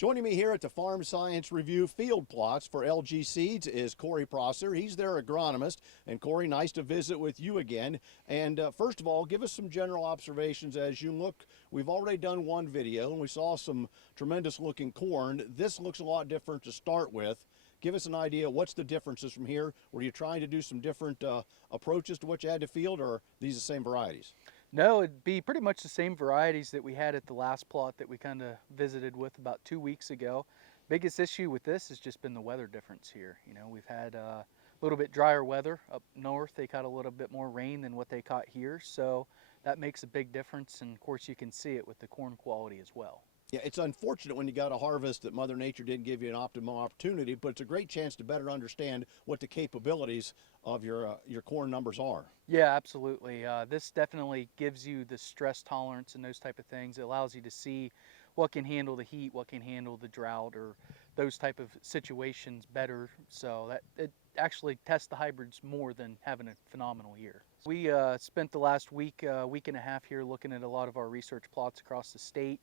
Joining me here at the Farm Science Review field plots for LG Seeds is Corey Prosser. He's their agronomist. And Corey, nice to visit with you again. And first of all, give us some general observations as you look. We've already done one video and we saw some tremendous looking corn. This looks a lot different to start with. Give us an idea, what's the differences from here? Were you trying to do some different approaches to what you had to field, or are these the same varieties? No, it'd be pretty much the same varieties that we had at the last plot that we kind of visited with about 2 weeks ago. Biggest issue with this has just been the weather difference here. You know, we've had a little bit drier weather up north. They caught a little bit more rain than what they caught here, so that makes a big difference, and of course you can see it with the corn quality as well. Yeah, it's unfortunate when you got a harvest that Mother Nature didn't give you an optimal opportunity, but it's a great chance to better understand what the capabilities of your corn numbers are. Yeah, absolutely. This definitely gives you the stress tolerance and those type of things. It allows you to see what can handle the heat, what can handle the drought, or those type of situations better. So that it actually tests the hybrids more than having a phenomenal year. We spent the last week, week and a half here looking at a lot of our research plots across the state.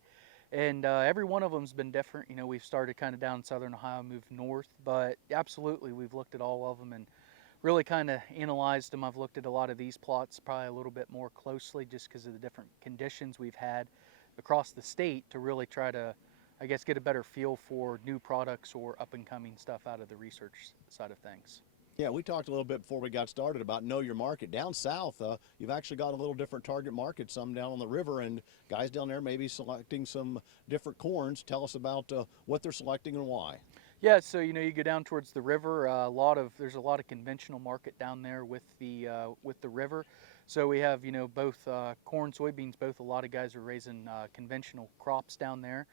And every one of them's been different. You know, we've started kind of down southern Ohio, moved north, but absolutely we've looked at all of them and really kind of analyzed them. I've looked at a lot of these plots probably a little bit more closely just because of the different conditions we've had across the state to really try to, I guess, get a better feel for new products or up and coming stuff out of the research side of things. Yeah, we talked a little bit before we got started about know your market. Down south, you've actually got a little different target market, some down on the river, and guys down there may be selecting some different corns. Tell us about what they're selecting and why. Yeah, so you know, you go down towards the river. There's a lot of conventional market down there with the river. So we have, you know, both corn, soybeans. Both, a lot of guys are raising conventional crops down there,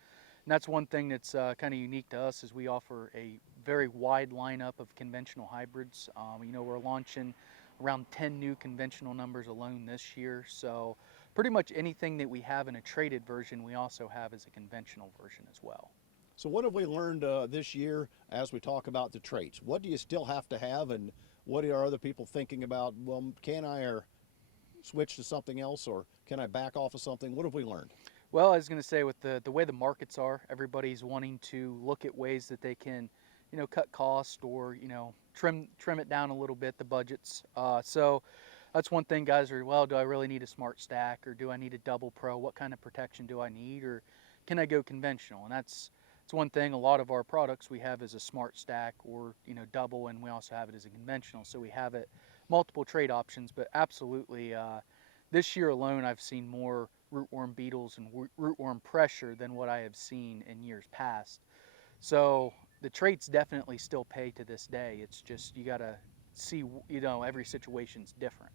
and that's one thing that's kind of unique to us is we offer a very wide lineup of conventional hybrids. You know, we're launching around 10 new conventional numbers alone this year. So pretty much anything that we have in a traded version, we also have as a conventional version as well. So what have we learned this year as we talk about the traits? What do you still have to have, and what are other people thinking about? Well, can I or switch to something else, or can I back off of something? What have we learned? Well, I was going to say, with the way the markets are, everybody's wanting to look at ways that they can, you know, cut cost or, you know, trim it down a little bit, the budgets. So that's one thing guys are, well, do I really need a smart stack, or do I need a double pro? What kind of protection do I need, or can I go conventional? And that's one thing. A lot of our products we have as a smart stack or, you know, double, and we also have it as a conventional. So we have it multiple trade options. But absolutely, this year alone, I've seen more rootworm beetles and rootworm pressure than what I have seen in years past. So the traits definitely still pay to this day. It's just you got to see, you know, every situation's different.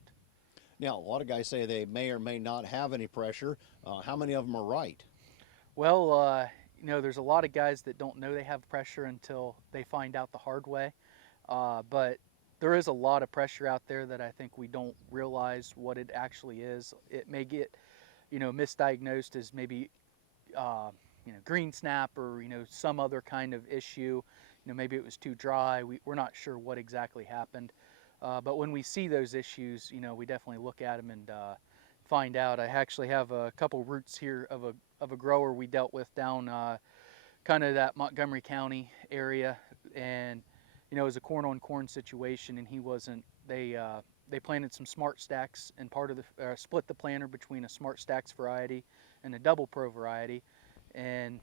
Now, a lot of guys say they may or may not have any pressure. How many of them are right? Well, you know, there's a lot of guys that don't know they have pressure until they find out the hard way. But there is a lot of pressure out there that I think we don't realize what it actually is. It may get, you know, misdiagnosed as maybe, you know, green snap or, you know, some other kind of issue. You know, maybe it was too dry. We're not sure what exactly happened. But when we see those issues, you know, we definitely look at them and find out. I actually have a couple roots here of a grower we dealt with down kind of that Montgomery County area, and you know, it was a corn on corn situation, and he wasn't. They planted some smart stacks, and part of the split the planter between a smart stacks variety and a double pro variety, and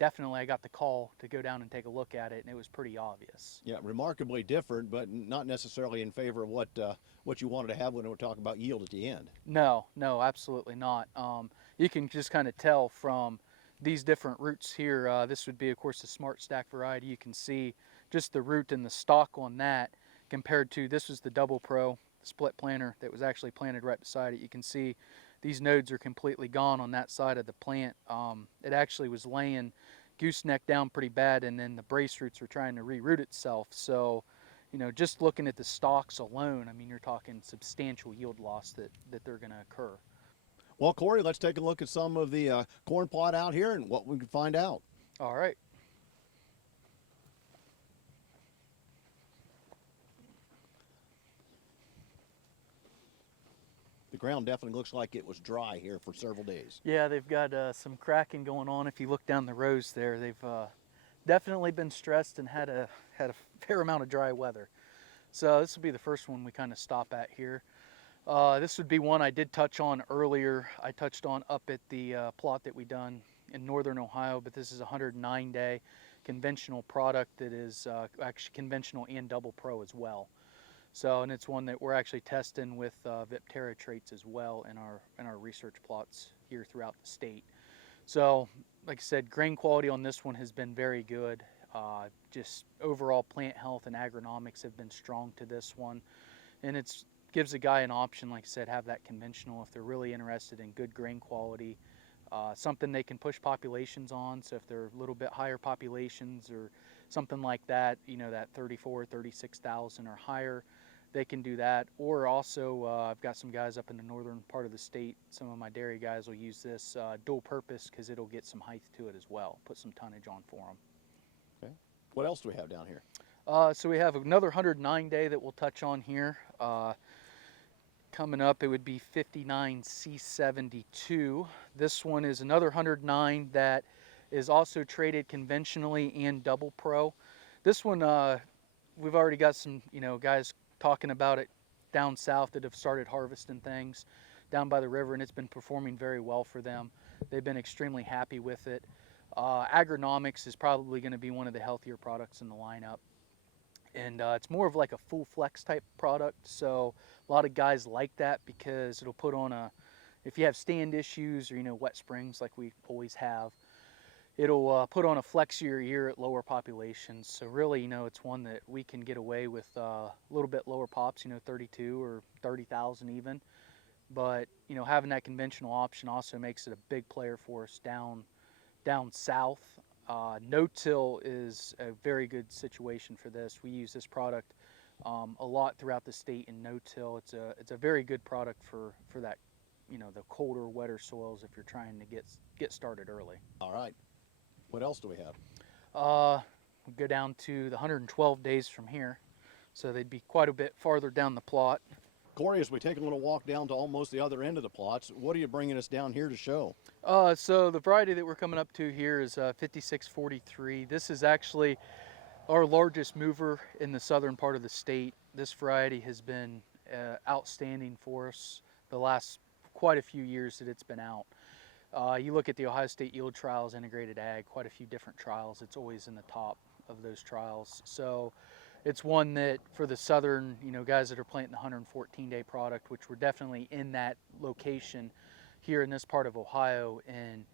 definitely I got the call to go down and take a look at it, and it was pretty obvious. Yeah, remarkably different, but not necessarily in favor of what you wanted to have when we're talking about yield at the end. No, absolutely not. You can just kind of tell from these different roots here. This would be, of course, the smart stack variety. You can see just the root and the stalk on that compared to, this was the double pro split planter that was actually planted right beside it. You can see these nodes are completely gone on that side of the plant. It actually was laying gooseneck down pretty bad, and then the brace roots were trying to reroot itself. So, you know, just looking at the stalks alone, I mean, you're talking substantial yield loss that they're going to occur. Well, Corey, let's take a look at some of the corn plot out here and what we can find out. All right. The ground definitely looks like it was dry here for several days. Yeah, they've got some cracking going on. If you look down the rows there, they've definitely been stressed and had a fair amount of dry weather. So this will be the first one we kind of stop at here. This would be one I did touch on earlier. I touched on up at the plot that we done in northern Ohio, but this is a 109-day conventional product that is actually conventional and double pro as well. So, and it's one that we're actually testing with Viptera traits as well in our research plots here throughout the state. So, like I said, grain quality on this one has been very good. Just overall plant health and agronomics have been strong to this one, and it's gives a guy an option, like I said, have that conventional if they're really interested in good grain quality, something they can push populations on. So if they're a little bit higher populations or something like that, you know, that 34, 36,000 or higher, they can do that. Or also, I've got some guys up in the northern part of the state, some of my dairy guys will use this dual purpose because it'll get some height to it as well, put some tonnage on for them. Okay. What else do we have down here? So we have another 109-day that we'll touch on here. Coming up, it would be 59C72. This one is another 109 that is also traded conventionally and double pro. This one, we've already got some, guys talking about it down south that have started harvesting things down by the river, and it's been performing very well for them. They've been extremely happy with it. Agronomics is probably going to be one of the healthier products in the lineup. And it's more of like a full flex type product, so a lot of guys like that because it'll put on if you have stand issues or wet springs like we always have, it'll put on a flexier ear at lower populations. So really, it's one that we can get away with a little bit lower pops, 32 or 30,000 even. But having that conventional option also makes it a big player for us down south. No-till is a very good situation for this. We use this product a lot throughout the state in no-till. It's a very good product for that, the colder, wetter soils if you're trying to get started early. All right. What else do we have? We'll go down to the 112 days from here, so they'd be quite a bit farther down the plot. Corey, as we take a little walk down to almost the other end of the plots, what are you bringing us down here to show? So the variety that we're coming up to here is 5643. This is actually our largest mover in the southern part of the state. This variety has been outstanding for us the last quite a few years that it's been out. You look at the Ohio State Yield Trials, Integrated Ag, quite a few different trials. It's always in the top of those trials. So it's one that for the southern, guys that are planting the 114-day product, which we're definitely in that location here in this part of Ohio, and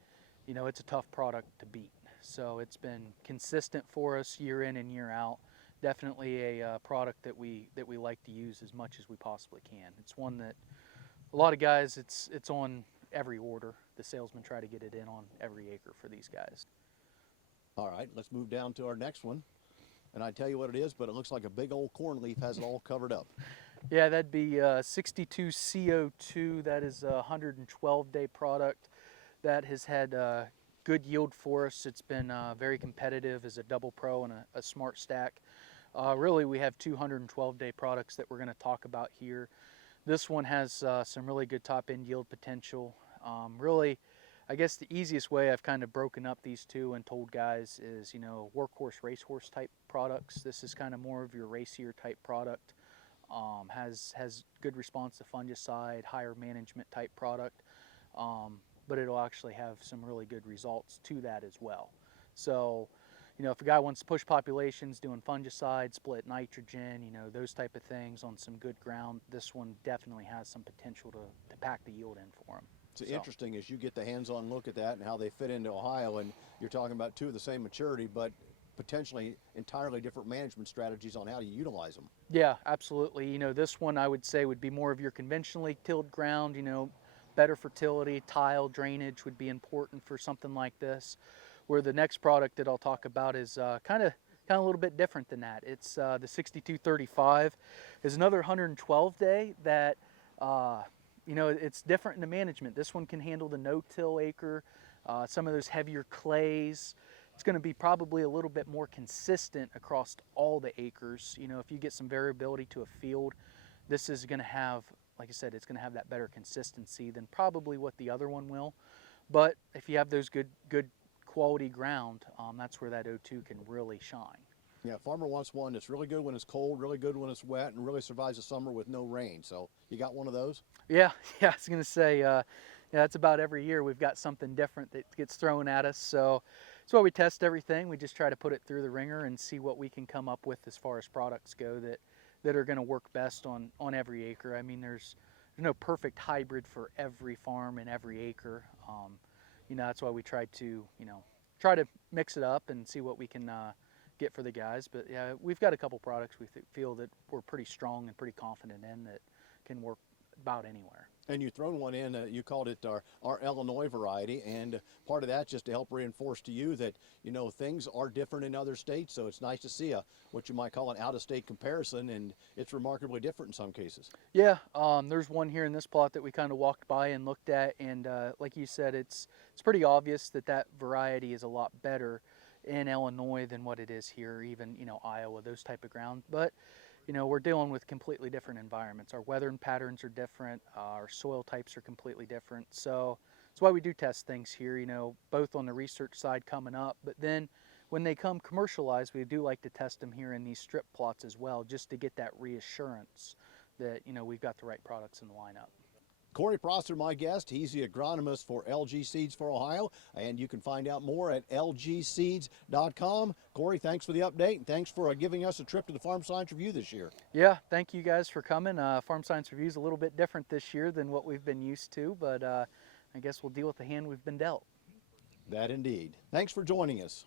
it's a tough product to beat. So it's been consistent for us year in and year out. Definitely a product that we like to use as much as we possibly can. It's one that a lot of guys, it's on every order. The salesmen try to get it in on every acre for these guys. All right, let's move down to our next one. And I tell you what it is, but it looks like a big old corn leaf has it all covered up. Yeah, that'd be 62CO2. That is a 112-day product that has had good yield for us. It's been very competitive as a double pro and a smart stack. Really, we have 212-day products that we're going to talk about here. This one has some really good top-end yield potential. Really, I guess the easiest way I've kind of broken up these two and told guys is, workhorse, racehorse type products. This is kind of more of your racier type product. Has good response to fungicide, higher management type product, but it'll actually have some really good results to that as well. So, if a guy wants to push populations, doing fungicide, split nitrogen, those type of things on some good ground, this one definitely has some potential to pack the yield in for him. It's interesting as you get the hands-on look at that and how they fit into Ohio, and you're talking about two of the same maturity, but potentially entirely different management strategies on how to utilize them. Yeah, absolutely. This one I would say would be more of your conventionally tilled ground, better fertility, tile, drainage would be important for something like this. Where the next product that I'll talk about is kind of a little bit different than that. It's the 6235 is another 112-day that, it's different in the management. This one can handle the no-till acre, some of those heavier clays. It's going to be probably a little bit more consistent across all the acres. If you get some variability to a field, this is going to have like I said, it's going to have that better consistency than probably what the other one will. But if you have those good quality ground, that's where that O2 can really shine. Yeah, farmer wants one that's really good when it's cold, really good when it's wet, and really survives the summer with no rain. So you got one of those? Yeah, yeah, I was going to say, yeah, that's about every year we've got something different that gets thrown at us. So that's why we test everything. We just try to put it through the ringer and see what we can come up with as far as products go that are going to work best on every acre. I mean, there's no perfect hybrid for every farm and every acre. That's why we try to mix it up and see what we can get for the guys. But yeah, we've got a couple products we feel that we're pretty strong and pretty confident in that can work about anywhere. And you've thrown one in, you called it our Illinois variety, and part of that just to help reinforce to you that, things are different in other states, so it's nice to see what you might call an out-of-state comparison, and it's remarkably different in some cases. Yeah, there's one here in this plot that we kind of walked by and looked at, and like you said, it's pretty obvious that variety is a lot better in Illinois than what it is here, even, Iowa, those type of ground. But we're dealing with completely different environments. Our weather patterns are different. Our soil types are completely different. So that's why we do test things here, both on the research side coming up, but then when they come commercialized, we do like to test them here in these strip plots as well, just to get that reassurance that, we've got the right products in the lineup. Corey Prosser, my guest. He's the agronomist for LG Seeds for Ohio, and you can find out more at lgseeds.com. Corey, thanks for the update, and thanks for giving us a trip to the Farm Science Review this year. Yeah, thank you guys for coming. Farm Science Review is a little bit different this year than what we've been used to, but I guess we'll deal with the hand we've been dealt. That indeed. Thanks for joining us.